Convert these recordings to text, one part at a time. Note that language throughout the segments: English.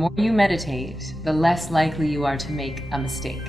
more you meditate, the less likely you are to make a mistake.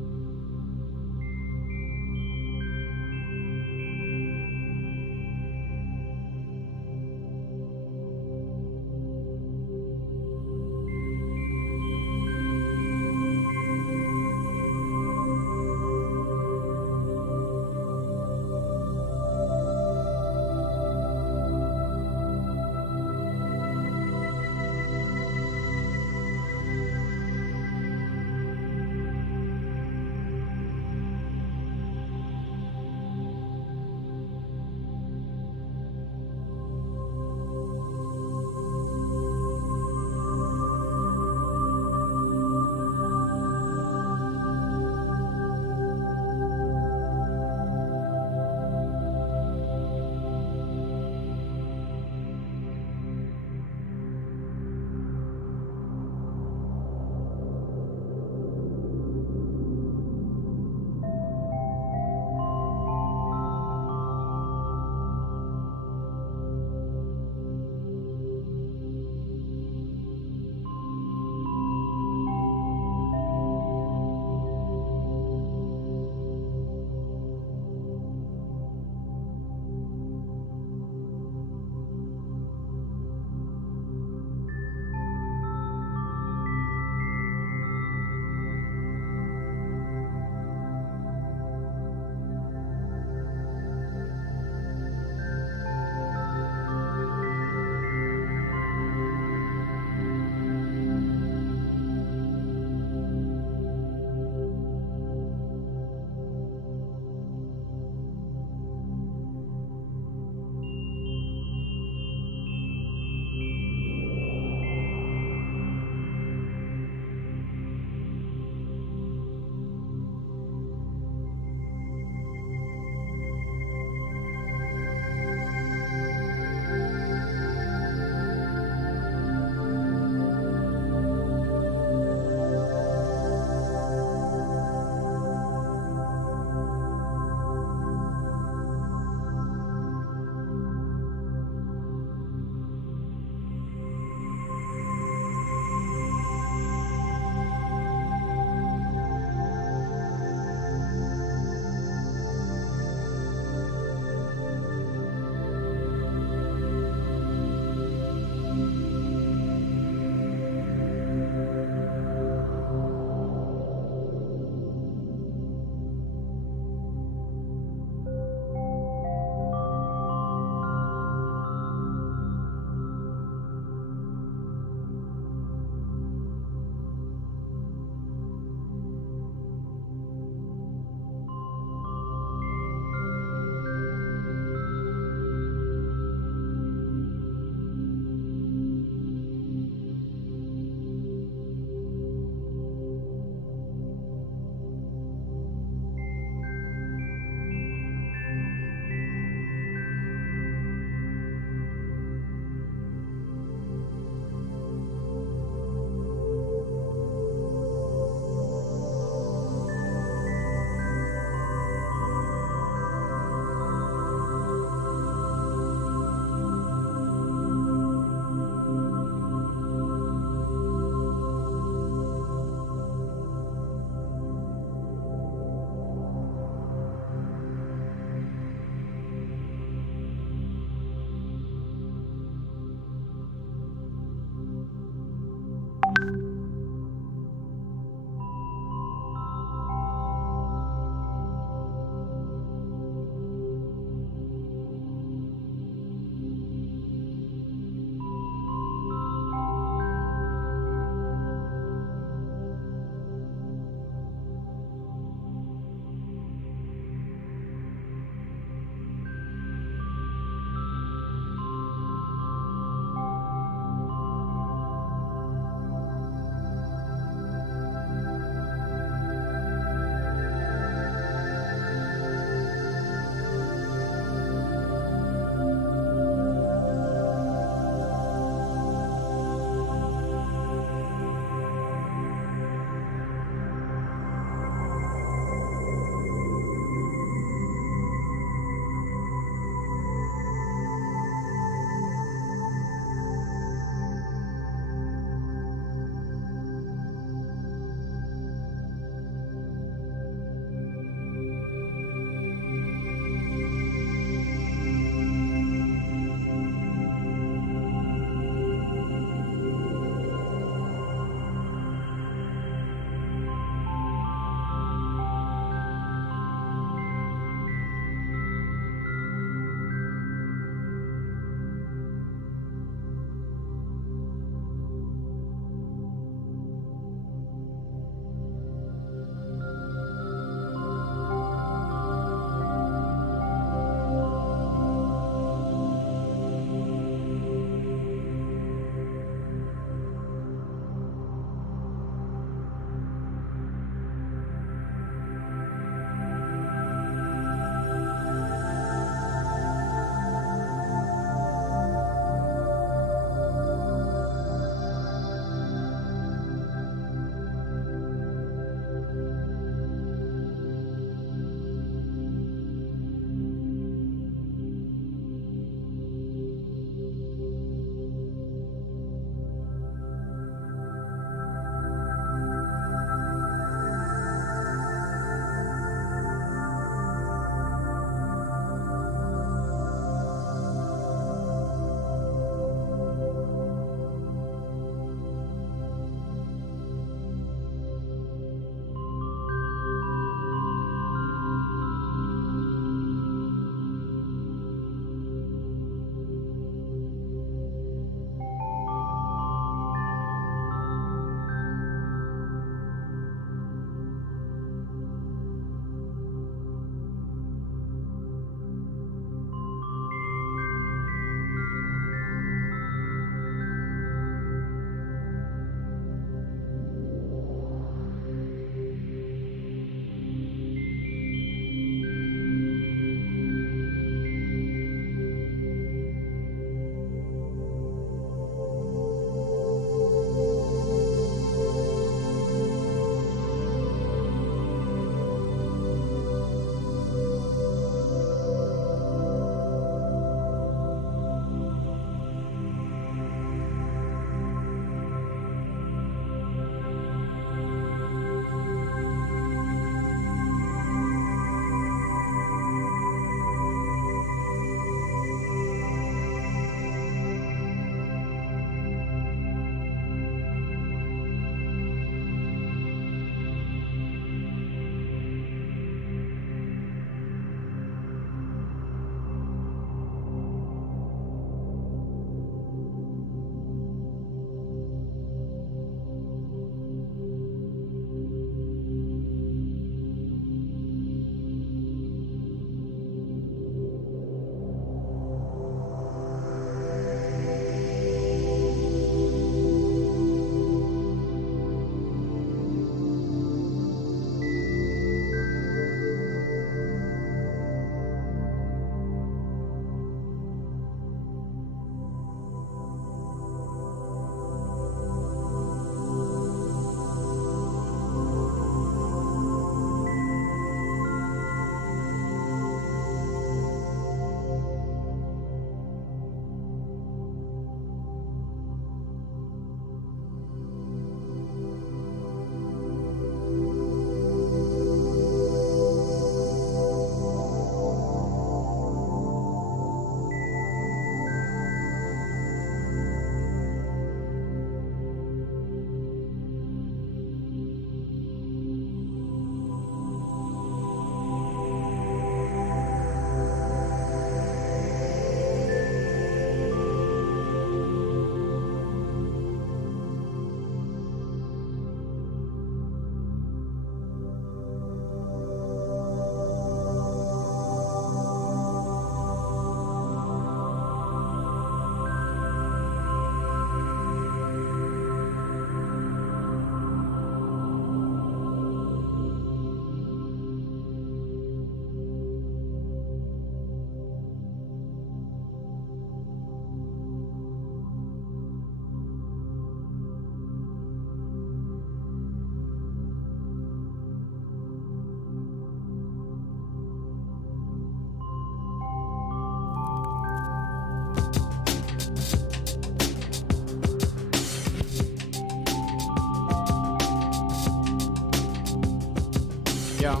Yeah.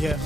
Yeah.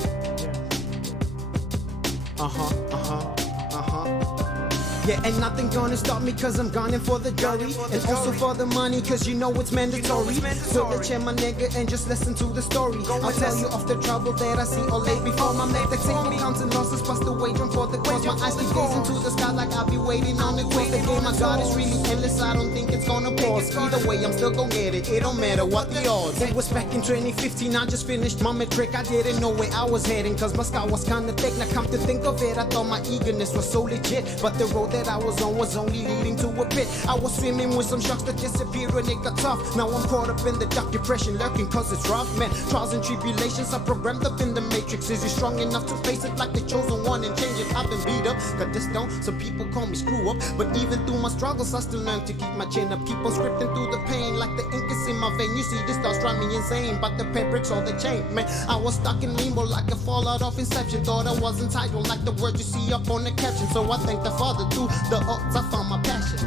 Yeah, ain't nothing gonna stop me cause I'm gunning for the jury. And also for the money cause you know it's mandatory. So the chair my nigga and just listen to the story. I'll tell you of the trouble that I see all late before my mate. The table counts and losses plus the wagering for the cause. My eyes keep gazing to the sky like I'll be waiting on it. Cause the game I got is really endless, I don't think it's gonna pause. Either way I'm still gonna get it, it don't matter what the odds. It was back in 2015, I just finished my metric. I didn't know where I was heading cause my sky was kinda thick. Now come to think of it, I thought my eagerness was so legit. But the road that I was on was only leading to a pit. I was swimming with some sharks that disappeared when it got tough. Now I'm caught up in the dark depression lurking cause it's rough, man. Trials and tribulations are programmed up in the matrix. Is you strong enough to face it like the chosen one and change it? I've been beat up, got this down, some people call me screw up. But even through my struggles I still learn to keep my chin up. Keep on scripting through the pain like the ink is in my vein. You see this starts driving me insane, but the pen breaks all the chain, man. I was stuck in limbo like a fallout of Inception. Thought I was entitled like the words you see up on the caption. So I thank the Father through the odds I found my passion.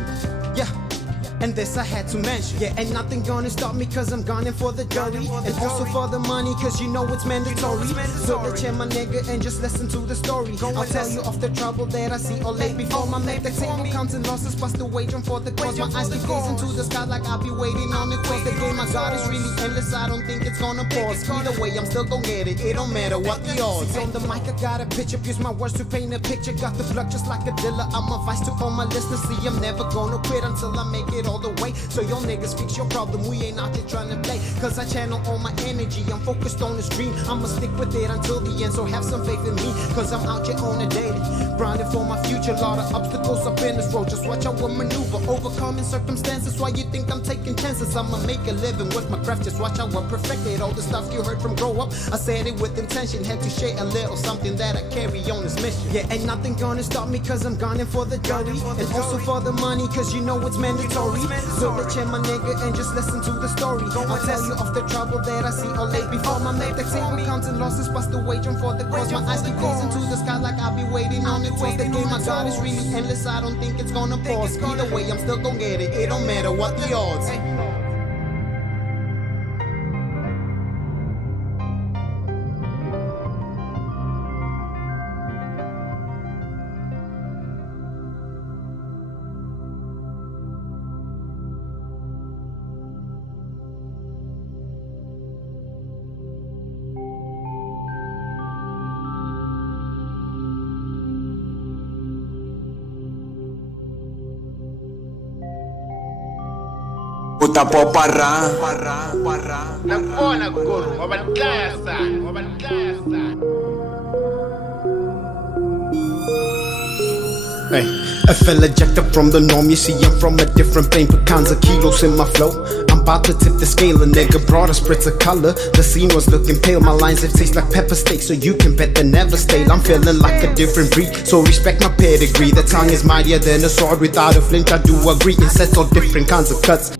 Yeah. And this I had to mention. Yeah, ain't nothing gonna stop me cause I'm gunning for the jury. And also for the money cause you know it's mandatory. So the chair my nigga and just listen to the story. I'll tell you of the trouble that I see all late before my mate. The table counts and losses plus the wagering for the cause. My eyes keep gazing to the sky like I'll be waiting on it. Cause the game I got is really endless, I don't think it's gonna pause. Either way I'm still gonna get it, it don't matter what the odds. On the mic I got a picture, use my words to paint a picture. Got the plug just like a dealer, I'm a vice to all my listeners. See I'm never gonna quit until I make it all the way. So y'all niggas fix your problem, we ain't out here trying to play. Cause I channel all my energy, I'm focused on this dream. I'ma stick with it until the end, so have some faith in me. Cause I'm out here on a daily, grinding for my future. Lot of obstacles up in this road, just watch how I maneuver. Overcoming circumstances, why you think I'm taking chances? I'ma make a living with my craft, just watch how I perfect it. All the stuff you heard from grow up, I said it with intention. Had to share a little something that I carry on this mission. Yeah, ain't nothing gonna stop me cause I'm gunning for the jury. And also for the money cause you know it's mandatory. So the chair my nigga and just listen to the story. I'll tell you of the trouble that I see all late before my mate. The table counts and losses plus the wagering for the cause. My eyes keep gazing to the sky like I'll be waiting on it. Cause the game I got is really endless, I don't think it's gonna pause. Either way I'm still gonna get it, it don't matter what the odds. Puta poparra. Nagpona guru, mabalkayasan. Hey, I fell ejected from the norm, you see I'm from a different plane. Put kinds of kilos in my flow, I'm about to tip the scale. A nigga brought a spritz of color, the scene was looking pale. My lines, it taste like pepper steak, so you can bet they never stale. I'm feeling like a different breed, so respect my pedigree. The tongue is mightier than a sword, without a flinch I do agree. It sets all different kinds of cuts.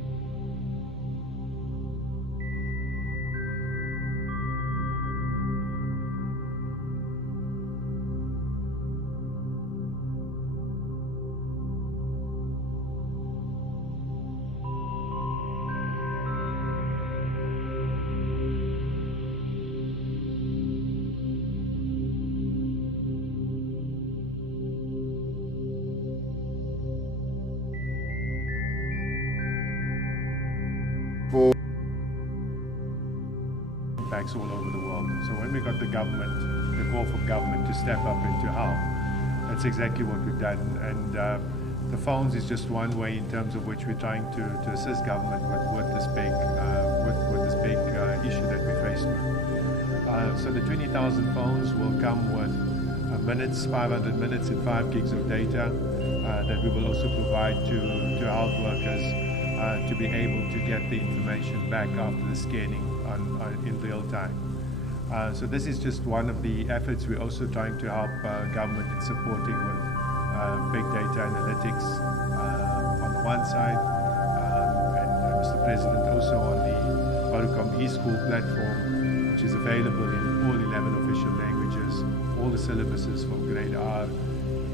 Impacts all over the world. So when we got the government, the call for government to step up and to help, that's exactly what we've done. And the phones is just one way in terms of which we're trying to assist government with this big issue that we're faced with. So the 20,000 phones will come with minutes, 500 minutes and 5 gigs of data that we will also provide to health workers to be able to get the information back after the scanning in real time. So this is just one of the efforts. We're also trying to help government in supporting with big data analytics on the one side, and Mr. President also on the Vodacom eSchool platform, which is available in all 11 official languages. All the syllabuses from grade R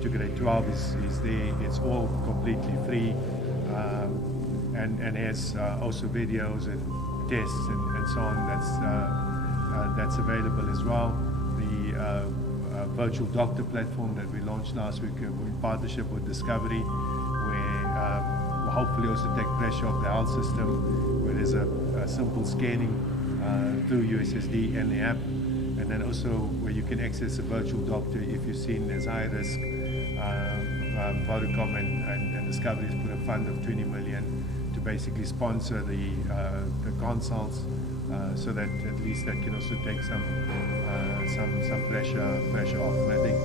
to grade 12 is there. It's all completely free. and has also videos and tests and so on that's available as well. The virtual doctor platform that we launched last week in partnership with Discovery, where will hopefully also take pressure off the health system, where there's a simple scanning through USSD and the app, and then also where you can access a virtual doctor if you're seen as high risk. Vodacom and Discovery has put a fund of 20 million to basically sponsor the consults, so that at least that can also take some pressure off. And I think,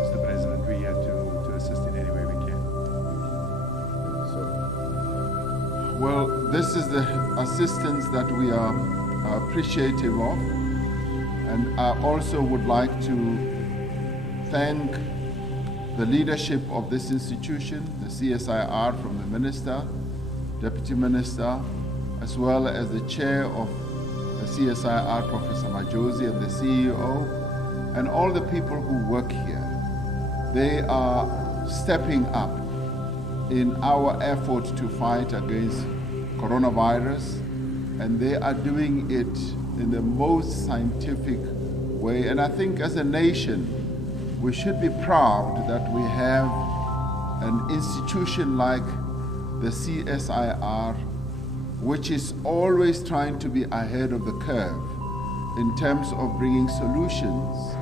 Mr. President, we're here to assist in any way we can. Well, this is the assistance that we are appreciative of, and I also would like to thank the leadership of this institution, the CSIR, from the Minister, Deputy Minister, as well as the Chair of the CSIR, Professor Majosi, and the CEO, and all the people who work here. They are stepping up in our effort to fight against coronavirus, and they are doing it in the most scientific way. And I think as a nation, we should be proud that we have an institution like the CSIR, which is always trying to be ahead of the curve in terms of bringing solutions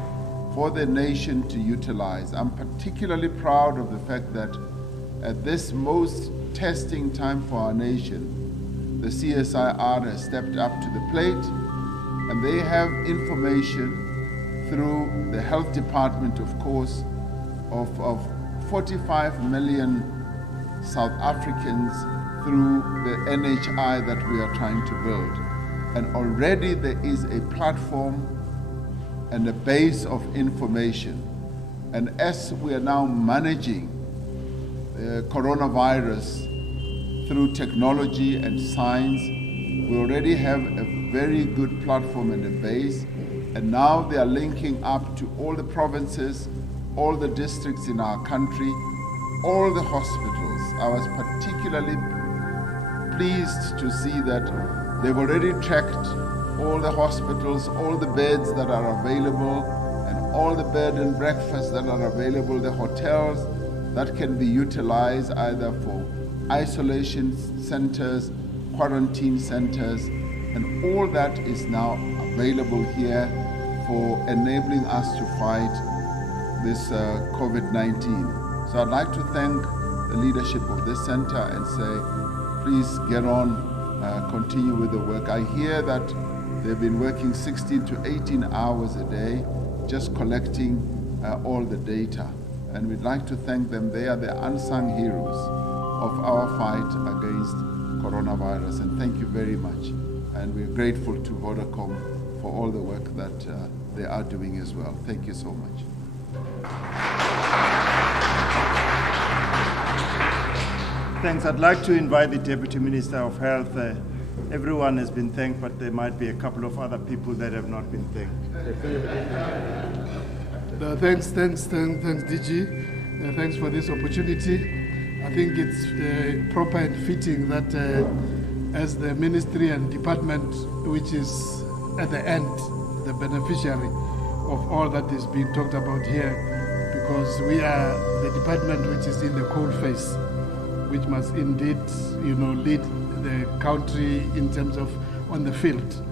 for the nation to utilize. I'm particularly proud of the fact that at this most testing time for our nation, the CSIR has stepped up to the plate, and they have information through the health department, of course, of 45 million South Africans through the NHI that we are trying to build. And already there is a platform and a base of information. And as we are now managing the coronavirus through technology and science, we already have a very good platform and a base. And now they are linking up to all the provinces, all the districts in our country, all the hospitals. I was particularly pleased to see that they've already tracked all the hospitals, all the beds that are available, and all the bed and breakfasts that are available, the hotels that can be utilized either for isolation centers, quarantine centers, and all that is now available here for enabling us to fight this COVID-19. So I'd like to thank the leadership of this center and say, please get on, continue with the work. I hear that they've been working 16 to 18 hours a day, just collecting all the data. And we'd like to thank them. They are the unsung heroes of our fight against coronavirus. And thank you very much. And we're grateful to Vodacom for all the work that they are doing as well. Thank you so much. Thanks. I'd like to invite the Deputy Minister of Health. Everyone has been thanked, but there might be a couple of other people that have not been thanked. Thanks, DG. Thanks for this opportunity. I think it's proper and fitting that as the ministry and department, which is at the end, the beneficiary of all that is being talked about here, because we are the department which is in the cold face, which must indeed, lead the country in terms of on the field.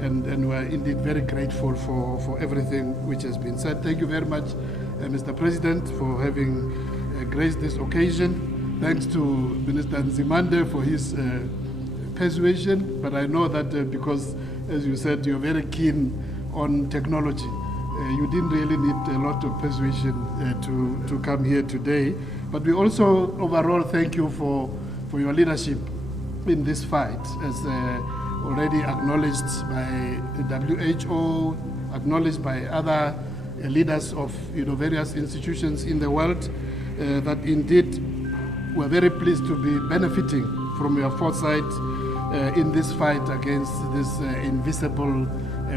And we're indeed very grateful for everything which has been said. Thank you very much, Mr. President, for having graced this occasion. Thanks to Minister Nzimande for his persuasion, but I know that because, as you said, you're very keen on technology. You didn't really need a lot of persuasion to come here today. But we also overall thank you for your leadership in this fight, as already acknowledged by the WHO, acknowledged by other leaders of various institutions in the world, that indeed we're very pleased to be benefiting from your foresight in this fight against this invisible,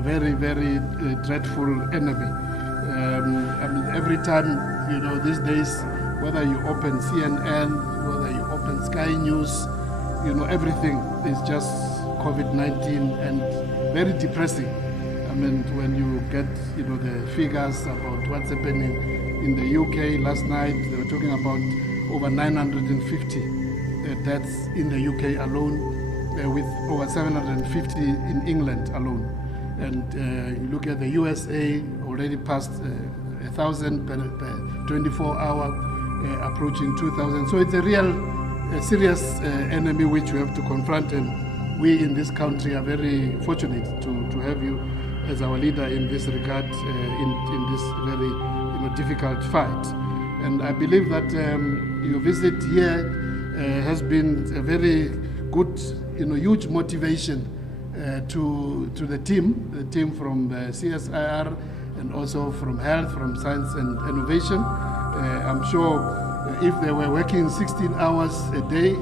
very, very dreadful enemy. I mean, every time, these days, whether you open CNN, whether you open Sky News, everything is just COVID-19 and very depressing. I mean, when you get, the figures about what's happening in the UK last night, they were talking about over 950 deaths in the UK alone, with over 750 in England alone. And you look at the USA, already passed 1,000 per 24-hour, approaching 2,000. So it's a real serious enemy which we have to confront, and we in this country are very fortunate to have you as our leader in this regard, in this very difficult fight. And I believe that your visit here has been a very good, huge motivation to the team from CSIR and also from health, from science and innovation. I'm sure if they were working 16 hours a day,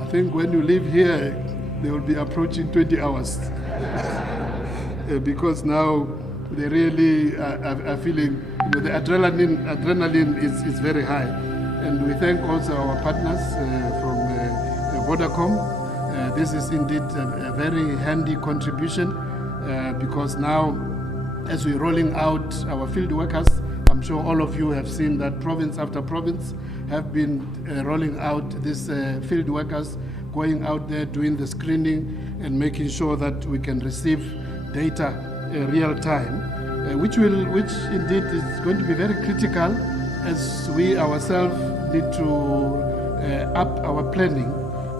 I think when you leave here, they will be approaching 20 hours. Because now they really are feeling, the adrenaline is very high. And we thank also our partners from Vodacom. This is indeed a very handy contribution because now, as we're rolling out our field workers, I'm sure all of you have seen that province after province have been rolling out these field workers, going out there doing the screening and making sure that we can receive data real time, which indeed is going to be very critical as we ourselves need to up our planning,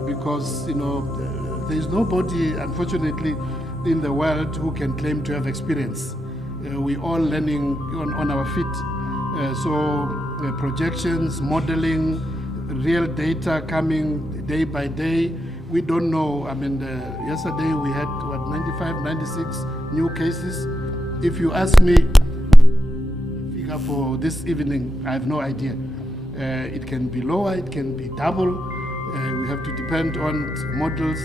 because there is nobody, unfortunately, in the world who can claim to have experience. We all learning on our feet. So projections, modeling, real data coming day by day. We don't know. I mean, yesterday we had 95, 96 new cases. If you ask me, figure for this evening, I have no idea. It can be lower, it can be double. We have to depend on models,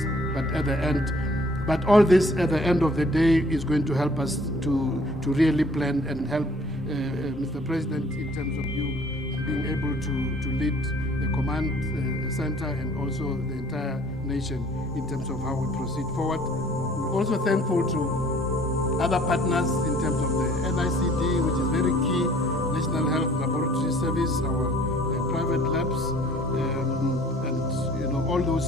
but all this at the end of the day is going to help us to really plan and help Mr. President in terms of you being able to lead the command center and also the entire nation in terms of how we proceed forward. We're also thankful to other partners in terms of the NICD, which is very key, National Health Laboratory Service, our private labs, and all those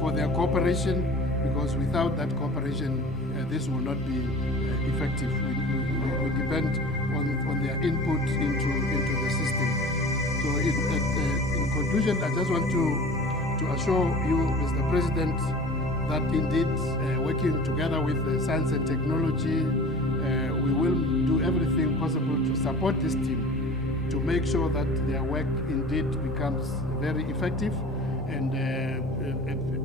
for their cooperation, because without that cooperation, this will not be effective. We depend on their input into the system. So in conclusion, I just want to assure you, Mr. President, that indeed working together with science and technology, we will do everything possible to support this team to make sure that their work indeed becomes very effective, and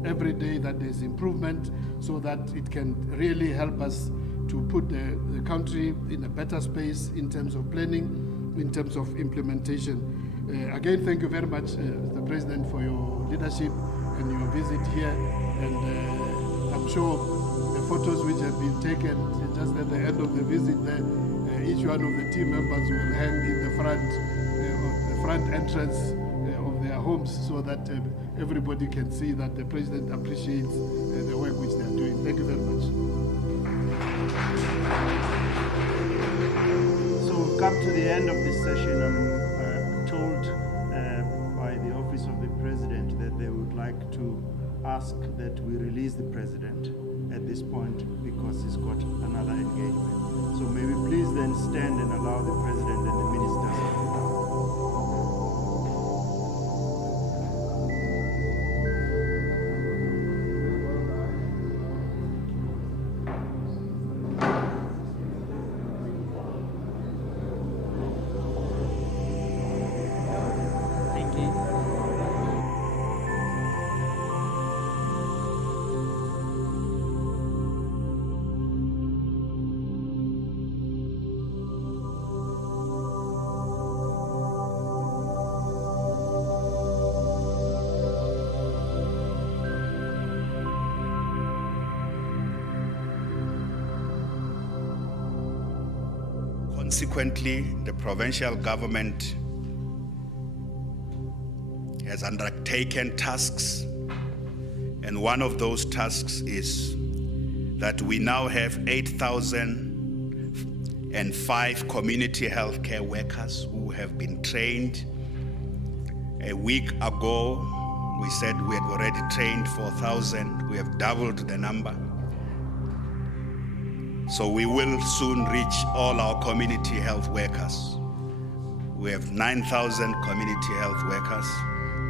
every day that there's improvement, so that it can really help us to put the country in a better space in terms of planning, in terms of implementation. Again, thank you very much, Mr. President, for your leadership and your visit here. And I'm sure the photos which have been taken just at the end of the visit there, each one of the team members will hang in the front entrance of their homes, so that everybody can see that the President appreciates the work which they are doing. Thank you very much. So we've come to the end of this session. I'm told by the Office of the President that they would like to ask that we release the President at this point because he's got another engagement. So may we please then stand and allow the President and the Ministers to go. Consequently, the provincial government has undertaken tasks And one of those tasks is that we now have 8,005 community healthcare workers who have been trained. A week ago, we said we had already trained 4,000. We have doubled the number. So we will soon reach all our community health workers. We have 9,000 community health workers.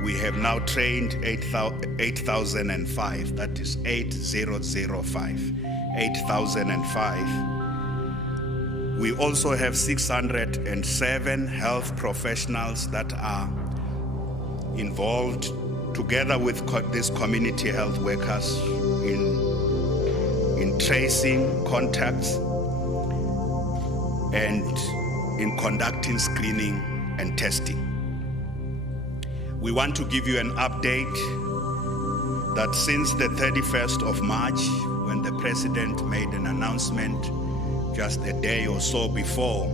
We have now trained 8,005. That is 8,005. 8,005. We also have 607 health professionals that are involved together with these community health workers in tracing contacts and in conducting screening and testing. We want to give you an update that since the 31st of March, when the president made an announcement just a day or so before,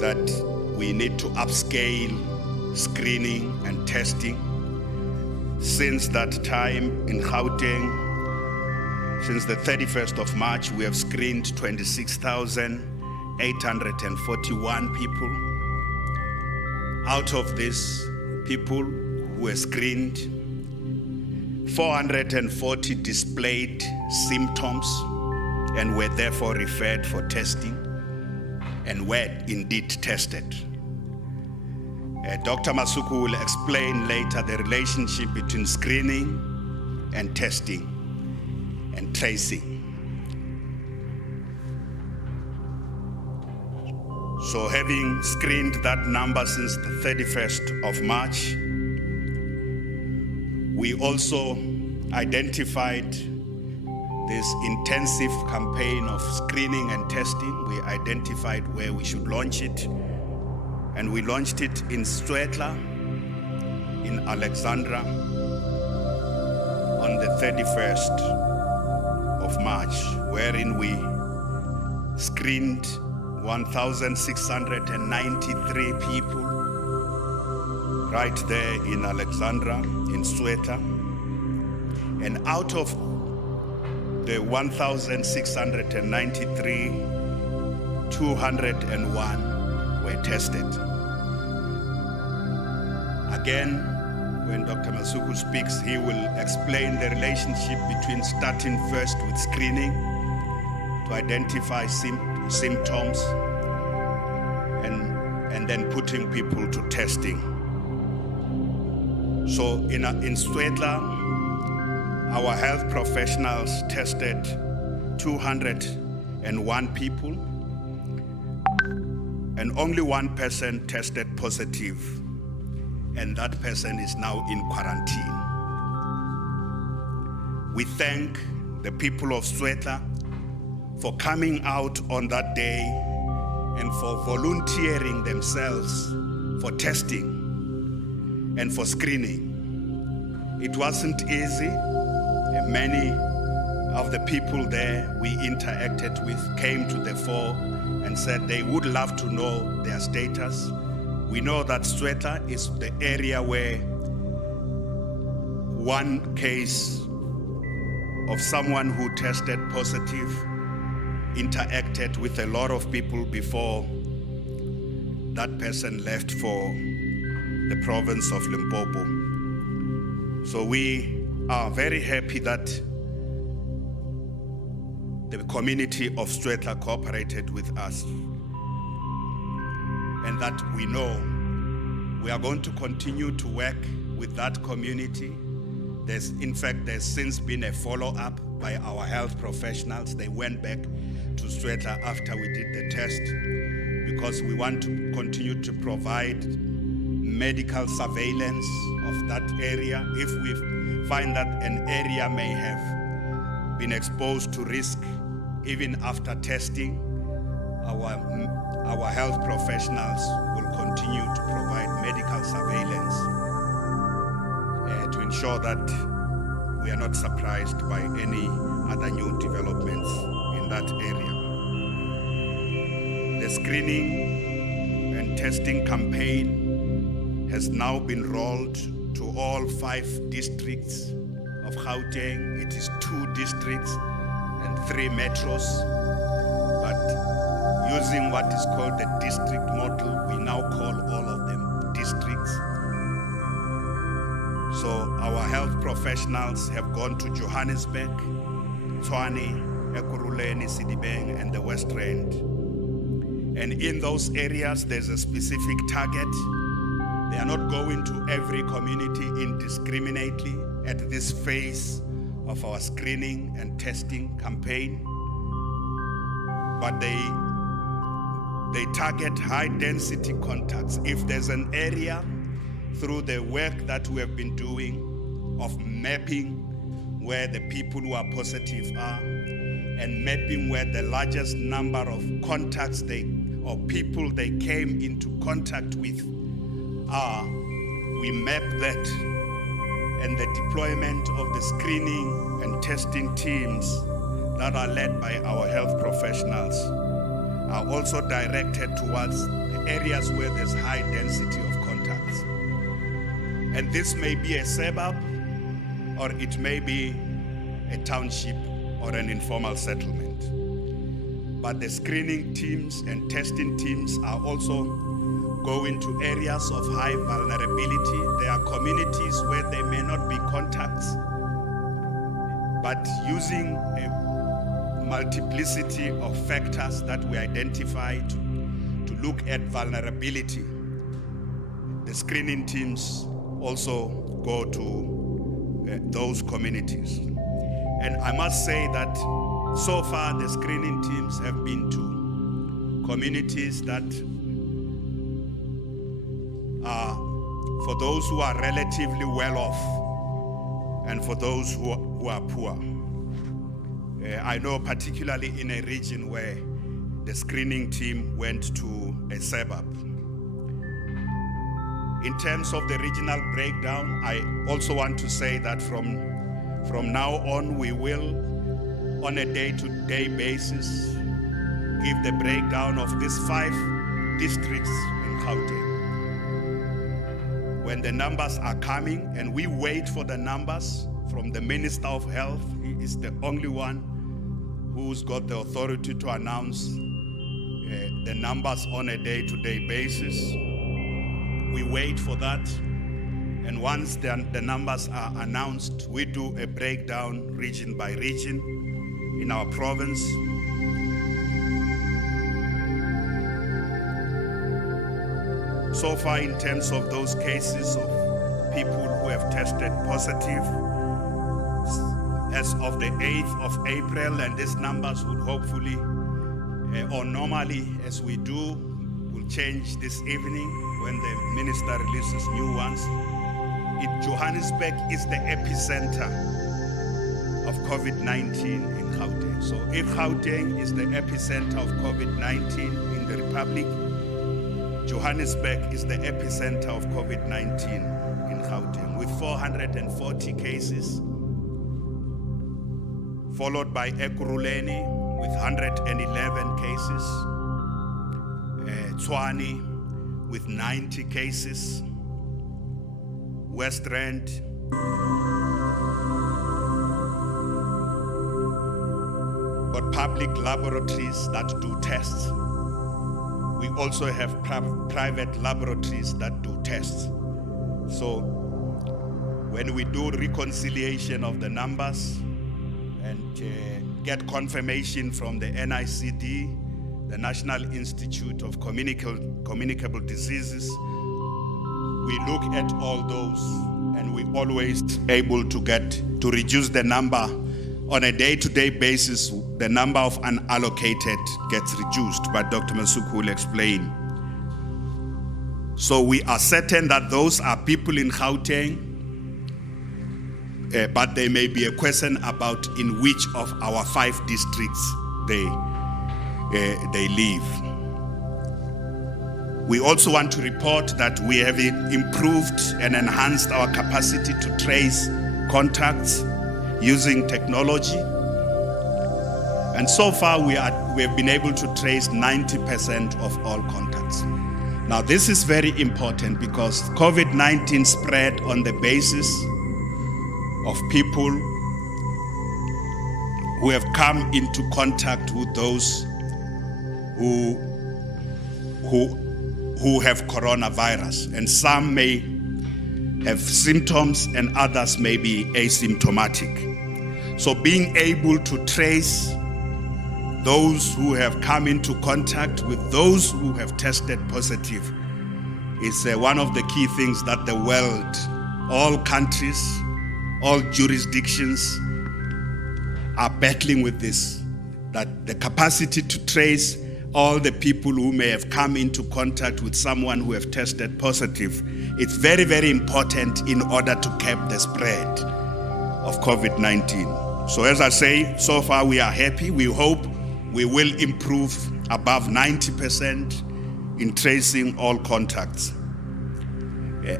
that we need to upscale screening and testing. Since that time in Gauteng, since the 31st of March, we have screened 26,841 people. Out of these people who were screened, 440 displayed symptoms and were therefore referred for testing and were indeed tested. Dr. Masuku will explain later the relationship between screening and testing and tracing. So having screened that number since the 31st of March, we also identified this intensive campaign of screening and testing. We identified where we should launch it, and we launched it in Stwetla, in Alexandra, on the 31st of March, wherein we screened 1,693 people right there in Alexandra, in Stwetla. And out of the 1,693, 201 were tested. Again, when Dr. Masuku speaks, he will explain the relationship between starting first with screening to identify symptoms and then putting people to testing. So in Stwetla, our health professionals tested 201 people, and only one person tested positive, and that person is now in quarantine. We thank the people of Stwetla for coming out on that day and for volunteering themselves for testing and for screening. It wasn't easy. Many of the people there we interacted with came to the fore and said they would love to know their status. We know that Stwetla is the area where one case of someone who tested positive interacted with a lot of people before that person left for the province of Limpopo. So we are very happy that the community of Stwetla cooperated with us, and that we know we are going to continue to work with that community. There's since been a follow-up by our health professionals. They went back to Stwetla after we did the test, because we want to continue to provide medical surveillance of that area. If we find that an area may have been exposed to risk, even after testing, our health professionals will continue to provide medical surveillance to ensure that we are not surprised by any other new developments in that area. The screening and testing campaign has now been rolled to all 5 districts of Gauteng. It is 2 districts and 3 metros. But using what is called the district model, we now call all of them districts. So our health professionals have gone to Johannesburg, Tshwane, Ekurhuleni, Sidibeng, and the West Rand. And in those areas, there's a specific target. They are not going to every community indiscriminately at this phase of our screening and testing campaign, but they target high-density contacts. If there's an area, through the work that we have been doing of mapping where the people who are positive are and mapping where the largest number of contacts or people they came into contact with are, we map that, and the deployment of the screening and testing teams that are led by our health professionals are also directed towards the areas where there's high density of contacts. And this may be a suburb, or it may be a township or an informal settlement. But the screening teams and testing teams are also going to areas of high vulnerability. There are communities where there may not be contacts, but using a multiplicity of factors that we identified to look at vulnerability, the screening teams also go to those communities. And I must say that so far the screening teams have been to communities that are for those who are relatively well off and for those who are poor. I know particularly in a region where the screening team went to a suburb. In terms of the regional breakdown, I also want to say that from now on, we will, on a day-to-day basis, give the breakdown of these 5 districts in Gauteng. When the numbers are coming, and we wait for the numbers from the Minister of Health, he is the only one who's got the authority to announce the numbers on a day-to-day basis. We wait for that, and once the numbers are announced, we do a breakdown region by region in our province. So far, in terms of those cases of people who have tested positive, as of the 8th of April, and these numbers would hopefully, or normally as we do, will change this evening when the minister releases new ones. Johannesburg is the epicenter of COVID-19 in Gauteng. So if Gauteng is the epicenter of COVID-19 in the Republic, Johannesburg is the epicenter of COVID-19 in Gauteng, with 440 cases, followed by Ekurhuleni with 111 cases, Tshwane with 90 cases, West Rand got public laboratories that do tests. We also have private laboratories that do tests. So when we do reconciliation of the numbers and get confirmation from the NICD, the National Institute of Communicable Diseases, we look at all those, and we always able to reduce the number on a day-to-day basis. The number of unallocated gets reduced, but Dr. Masuku will explain. So we are certain that those are people in Gauteng, but there may be a question about in which of our 5 districts they live. We also want to report that we have improved and enhanced our capacity to trace contacts using technology. And so far we have been able to trace 90% of all contacts. Now, this is very important because COVID-19 spread on the basis of people who have come into contact with those who have coronavirus, and some may have symptoms and others may be asymptomatic. So being able to trace those who have come into contact with those who have tested positive is one of the key things that the world, all countries, all jurisdictions are battling with this, that the capacity to trace all the people who may have come into contact with someone who have tested positive. It's very, very important in order to cap the spread of COVID-19. So as I say, so far we are happy. We hope we will improve above 90% in tracing all contacts.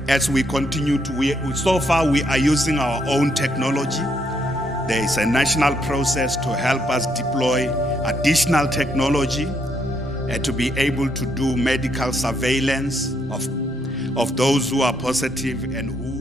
As we continue to, so far we are using our own technology. There is a national process to help us deploy additional technology to be able to do medical surveillance of those who are positive and who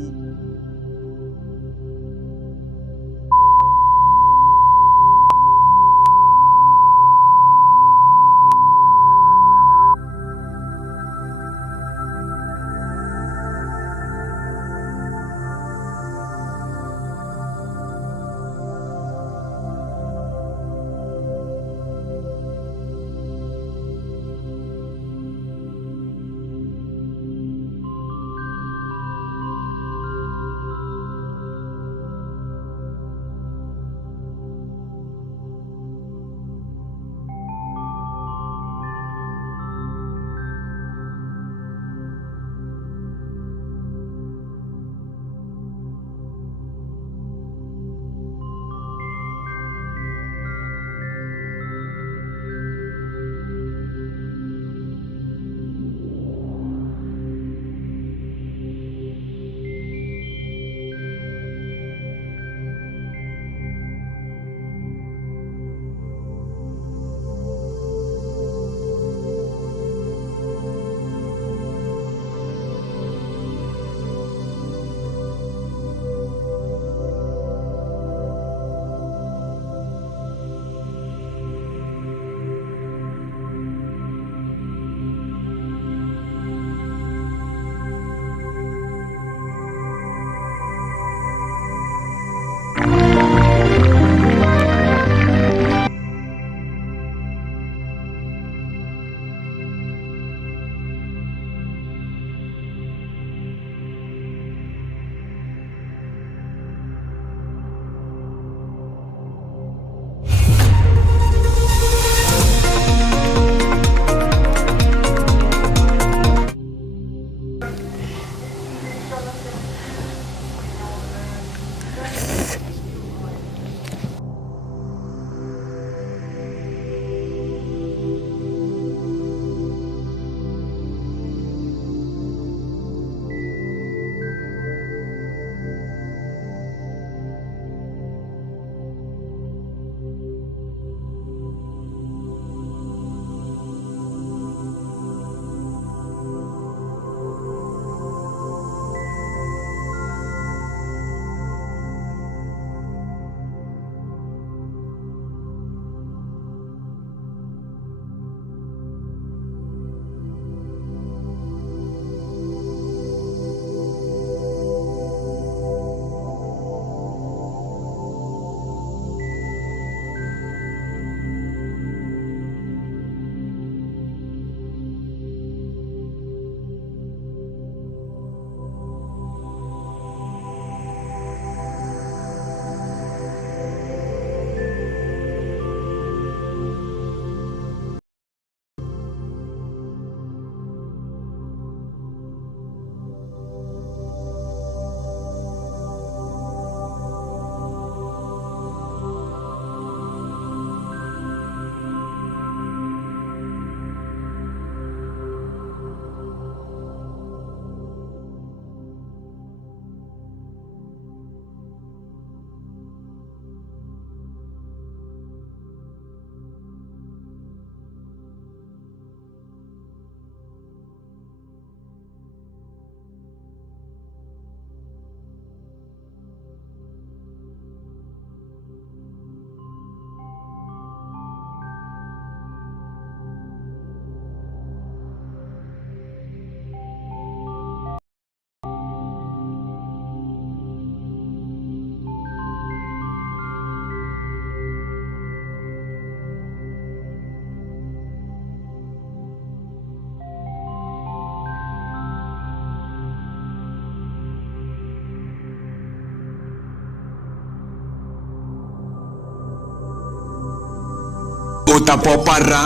Uta popara.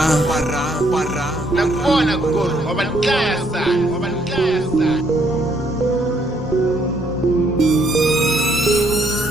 Nakubona Guru, ngoba nihlaya sana.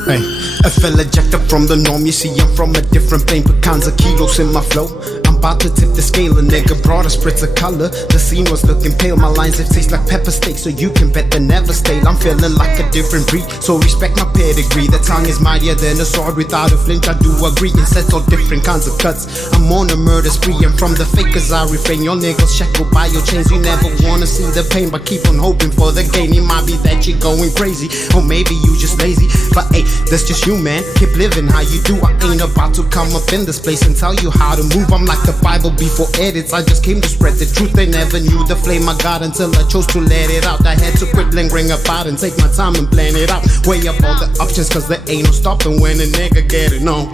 Hey, a fella jacked up from the norm. You see, I'm from a different plane. Put kinds of kilos in my flow. I'm about to tip the scale. A nigga brought a spritz of color. The scene was looking pale. My lines, it taste like pepper steak. So you can bet they never stale. I'm feeling like a different breed. So respect my pedigree. The tongue is mightier than a sword. Without a flinch, I do agree. And set all different kinds of cuts. I'm on a murder spree. And from the fakers, I refrain. Your niggas shackled by your chains. You never wanna see the pain, but keep on hoping for the gain. It might be that you're going crazy. Or maybe you just lazy. But hey, that's just you, man. Keep living how you do. I ain't about to come up in this place and tell you how to move. I'm like the Bible before edits. I just came to spread the truth. They never knew the flame I got until I chose to let it out. I had to quit lingering about and take my time and plan it out. Weigh up all the options, cause there ain't no stopping when a nigga get it on.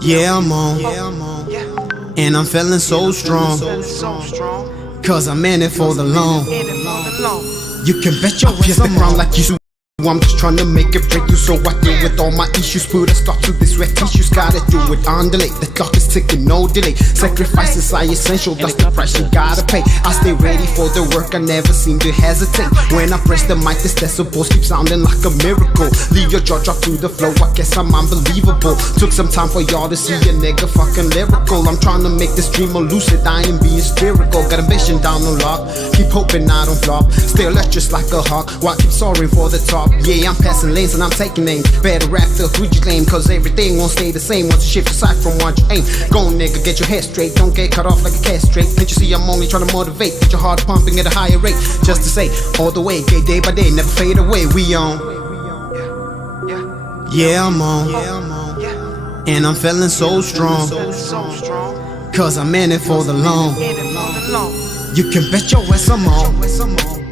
Yeah, I'm on. And I'm feeling so strong. Cause I'm in it for the long. You can bet your ass I'm wrong like you. I'm just trying to make it break you, so I deal with all my issues. Put a stop to this wet tissues, gotta do it on delay. The clock is ticking, no delay. Sacrifices are essential, that's the price you gotta pay. I stay ready for the work, I never seem to hesitate. When I press the mic, this decibels keep sounding like a miracle. Leave your jaw drop to the flow, I guess I'm unbelievable. Took some time for y'all to see a nigga fucking lyrical. I'm trying to make this dream lucid, I ain't being spherical. Got ambition down the lock, keep hoping I don't flop. Stay alert just like a hawk, while keep soaring for the top. Yeah, I'm passing lanes and I'm taking names. Better rap the who you claim, cause everything won't stay the same once you shift aside from what you aim. Go on, nigga, get your head straight, don't get cut off like a castrate. Can't you see I'm only trying to motivate? Get your heart pumping at a higher rate. Just to say, all the way, get day by day, never fade away. We on. Yeah, I'm on. And I'm feeling so strong. Cause I'm in it for the long. You can bet your ass I'm on.